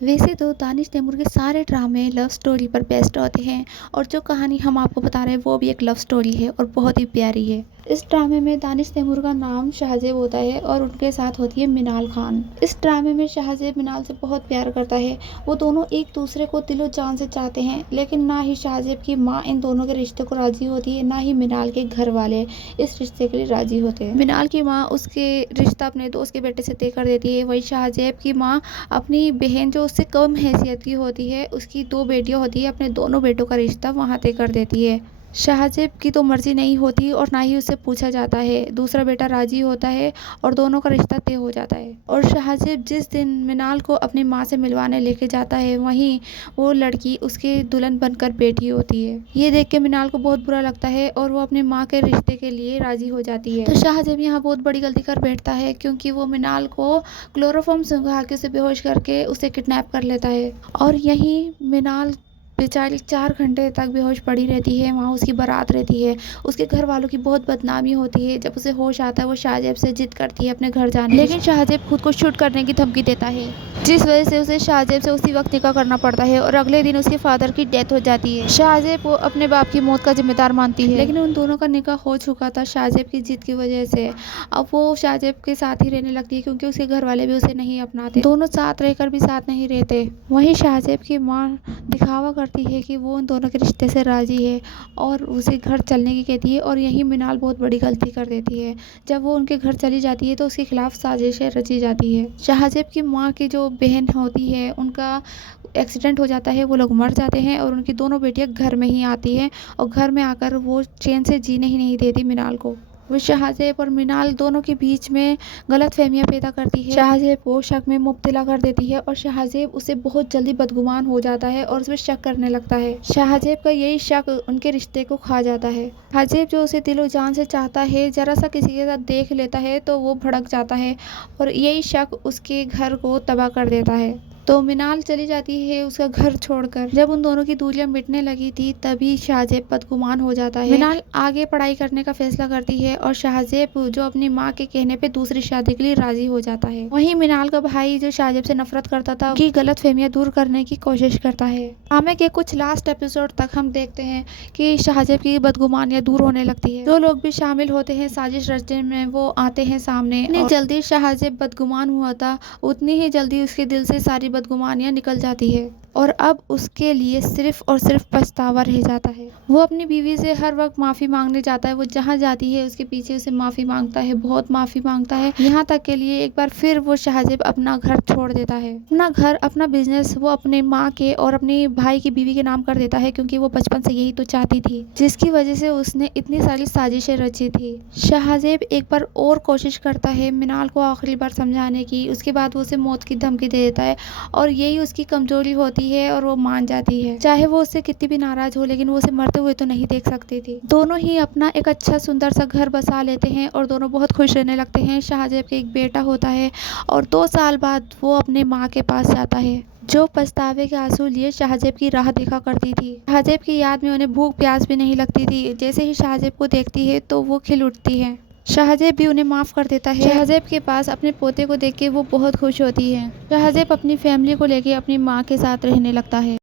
वैसे तो दानिश तैमूर के सारे ड्रामे लव स्टोरी पर बेस्ड होते हैं और जो कहानी हम आपको बता रहे हैं वो भी एक लव स्टोरी है और बहुत ही प्यारी है। इस ड्रामे में दानिश तैमूर का नाम शाहजेब होता है और उनके साथ होती है मिनाल खान। इस ड्रामे में शाहजेब मिनाल से बहुत प्यार करता है। वो दोनों एक दूसरे को दिलो जान से चाहते हैं, लेकिन ना ही शाहजेब की माँ इन दोनों के रिश्ते को राजी होती है, ना ही मिनाल के घर वाले इस रिश्ते के लिए राजी होते हैं। मिनाल की माँ उसके रिश्ता अपने दोस्त के बेटे से तय कर देती है। वही शाहजेब की माँ अपनी बहन जो उससे कम हैसियत की होती है, उसकी 2 बेटियां होती है, अपने दोनों बेटों का रिश्ता वहां तय कर देती है। शाहजेब की तो मर्जी नहीं होती और ना ही उससे पूछा जाता है। दूसरा बेटा राजी होता है और दोनों का रिश्ता तय हो जाता है। और शाहजेब जिस दिन मिनाल को अपनी माँ से मिलवाने लेके जाता है, वहीं वो लड़की उसकी दुल्हन बनकर बैठी होती है। ये देख के मिनाल को बहुत बुरा लगता है और वो अपनी माँ के रिश्ते के लिए राजी हो जाती है। तो शाहजेब यहाँ बहुत बड़ी गलती कर बैठता है, क्योंकि वो मिनाल को क्लोरोफॉर्म सुंघा के उसे बेहोश करके उसे किडनैप कर लेता है। और यहीं मिनाल बेचारी 4 घंटे तक बेहोश पड़ी रहती है। वहाँ उसकी बारात रहती है। उसके घर वालों की बहुत बदनामी होती है। जब उसे होश आता है, वो शाहजेब से जिद करती है अपने घर जाने की, लेकिन शाहजेब खुद को शूट करने की धमकी देता है, जिस वजह से उसे शाहजेब से उसी वक्त निकाह करना पड़ता है और अगले दिन उसके फादर की डेथ हो जाती है। शाहजेब को अपने बाप की मौत का जिम्मेदार मानती है, लेकिन उन दोनों का निकाह हो चुका था शाहजेब की जिद की वजह से। अब वो शाहजेब के साथ ही रहने लगती है, क्योंकि उसके घर वाले भी उसे नहीं अपनाते। दोनों साथ रहकर भी साथ नहीं रहते। वहीं शाहजेब की माँ दिखावा करती है कि वो उन दोनों के रिश्ते से राजी है और उसे घर चलने की कहती है। और यही मिनाल बहुत बड़ी गलती कर देती है। जब वो उनके घर चली जाती है तो उसके खिलाफ साजिशें रची जाती है। शाहजेब की माँ की जो बहन होती है, उनका एक्सीडेंट हो जाता है, वो लोग मर जाते हैं और उनकी दोनों बेटियां घर में ही आती हैं और घर में आकर वो चैन से जीने ही नहीं देती मिनाल को। वो शाहजेब और मिनाल दोनों के बीच में गलतफहमियां पैदा करती है। शाहजेब को शक में मुब्तला कर देती है और शाहजेब उसे बहुत जल्दी बदगुमान हो जाता है और उसमें शक करने लगता है। शाहजेब का यही शक उनके रिश्ते को खा जाता है। शाहजेब जो उसे दिलो जान से चाहता है, जरा सा किसी के साथ देख लेता है तो वो भड़क जाता है और यही शक उसके घर को तबाह कर देता है। तो मिनाल चली जाती है उसका घर छोड़कर। जब उन दोनों की दूरियां मिटने लगी थी, तभी शाहजेब बदगुमान हो जाता है। मिनाल आगे पढ़ाई करने का फैसला करती है और शाहजेब जो अपनी माँ के कहने पे दूसरी शादी के लिए राजी हो जाता है। वहीं मिनाल का भाई जो शाहजेब से नफरत करता था, उसकी गलतफहमियां दूर करने की कोशिश करता है। ड्रामे के कुछ लास्ट एपिसोड तक हम देखते हैं कि शाहजेब की बदगुमानियां दूर होने लगती है। जो लोग भी शामिल होते हैं साजिश रचने में, वो आते हैं सामने। जितनी जल्दी शाहजेब बदगुमान हुआ था, उतनी ही जल्दी उसके दिल से सारी बदगुमानियां निकल जाती है और अब उसके लिए सिर्फ और सिर्फ पछतावा रह जाता है। वो अपनी बीवी से हर वक्त माफ़ी मांगने जाता है। वो जहाँ जाती है उसके पीछे उसे माफ़ी मांगता है, बहुत माफ़ी मांगता है, यहाँ तक के लिए एक बार फिर वो शाहजेब अपना घर छोड़ देता है। अपना घर, अपना बिजनेस वो अपने माँ के और अपने भाई की बीवी के नाम कर देता है, क्योंकि वो बचपन से यही तो चाहती थी, जिसकी वजह से उसने इतनी सारी साजिशें रची थी। शाहजेब एक बार और कोशिश करता है मिनाल को आखिरी बार समझाने की, उसके बाद वो उसे मौत की धमकी दे देता है और यही उसकी कमजोरी होती है और वो मान जाती है। चाहे वो उससे कितनी भी नाराज हो, लेकिन वो उसे मरते हुए तो नहीं देख सकती थी। दोनों ही अपना एक अच्छा सुंदर सा घर बसा लेते हैं और दोनों बहुत खुश रहने लगते हैं। शाहजेब के एक बेटा होता है और 2 साल बाद वो अपने माँ के पास जाता है, जो पछतावे के आंसू लिए शाहजेब की राह देखा करती थी। शाहजेब की याद में उन्हें भूख प्यास भी नहीं लगती थी। जैसे ही शाहजेब को देखती है तो वो खिल उठती है। शाहजेब भी उन्हें माफ कर देता है। शाहजेब के पास अपने पोते को देख के वो बहुत खुश होती है। शाहजेब अपनी फैमिली को लेके अपनी माँ के साथ रहने लगता है।